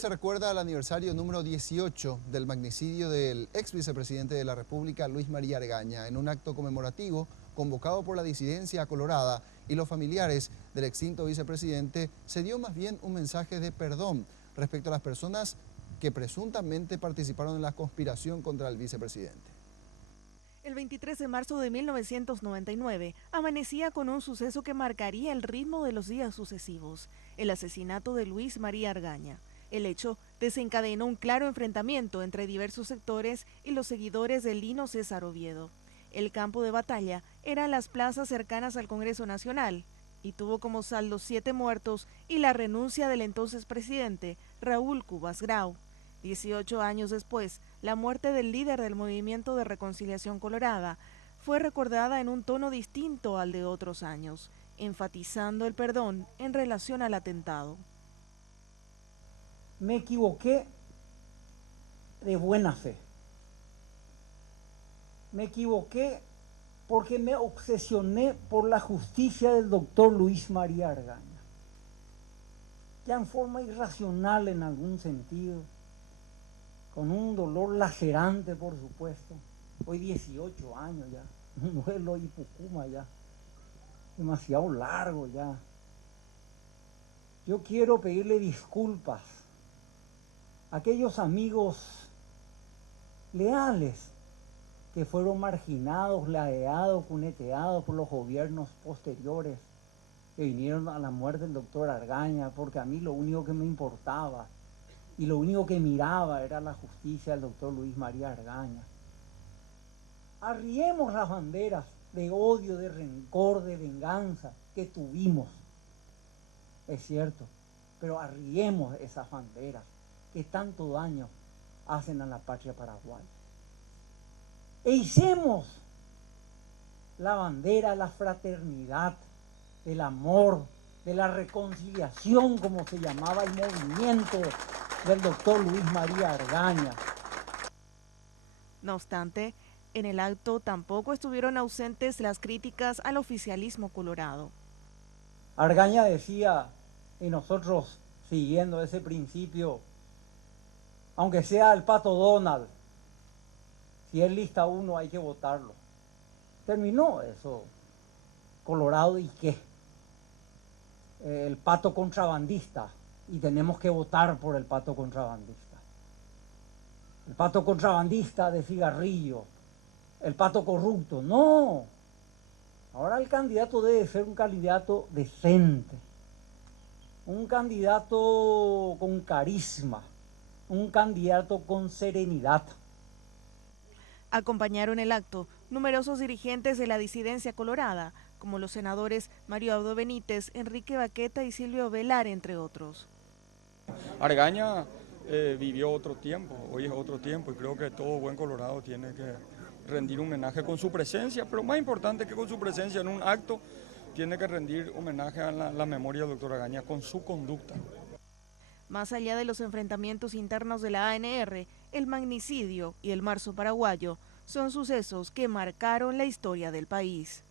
se recuerda el aniversario número 18 del magnicidio del ex vicepresidente de la República, Luis María Argaña, en un acto conmemorativo convocado por la disidencia colorada y los familiares del extinto vicepresidente. Se dio más bien un mensaje de perdón respecto a las personas que presuntamente participaron en la conspiración contra el vicepresidente. El 23 de marzo de 1999 amanecía con un suceso que marcaría el ritmo de los días sucesivos: el asesinato de Luis María Argaña. El hecho desencadenó un claro enfrentamiento entre diversos sectores y los seguidores de Lino César Oviedo. El campo de batalla eran las plazas cercanas al Congreso Nacional y tuvo como saldo 7 muertos y la renuncia del entonces presidente Raúl Cubas Grau. 18 años después, la muerte del líder del Movimiento de Reconciliación Colorada fue recordada en un tono distinto al de otros años, enfatizando el perdón en relación al atentado. Me equivoqué de buena fe. Me equivoqué porque me obsesioné por la justicia del doctor Luis María Argaña. Ya en forma irracional en algún sentido, con un dolor lacerante, por supuesto. Hoy 18 años ya, un duelo y Pucuma ya, demasiado largo ya. Yo quiero pedirle disculpas a aquellos amigos leales que fueron marginados, ladeados, cuneteados por los gobiernos posteriores que vinieron a la muerte del doctor Argaña, porque a mí lo único que me importaba y lo único que miraba era la justicia del doctor Luis María Argaña. Arriemos las banderas de odio, de rencor, de venganza que tuvimos, es cierto, pero arriemos esas banderas que tanto daño hacen a la patria paraguaya. E hicimos la bandera de la fraternidad, del amor, de la reconciliación, como se llamaba el movimiento del doctor Luis María Argaña. No obstante, en el acto tampoco estuvieron ausentes las críticas al oficialismo colorado. Argaña decía, y nosotros siguiendo ese principio, aunque sea el Pato Donald, si es lista 1 hay que votarlo. Terminó eso. Colorado y qué. El pato contrabandista, y tenemos que votar por el pato contrabandista. El pato contrabandista de cigarrillo, el pato corrupto, no. Ahora el candidato debe ser un candidato decente, un candidato con carisma, un candidato con serenidad. Acompañaron el acto numerosos dirigentes de la disidencia colorada, como los senadores Mario Abdo Benítez, Enrique Baqueta y Silvio Velar, entre otros. Argaña vivió otro tiempo, hoy es otro tiempo, y creo que todo buen colorado tiene que rendir un homenaje con su presencia, pero más importante que con su presencia en un acto, tiene que rendir homenaje a la memoria del doctor Argaña con su conducta. Más allá de los enfrentamientos internos de la ANR, el magnicidio y el marzo paraguayo son sucesos que marcaron la historia del país.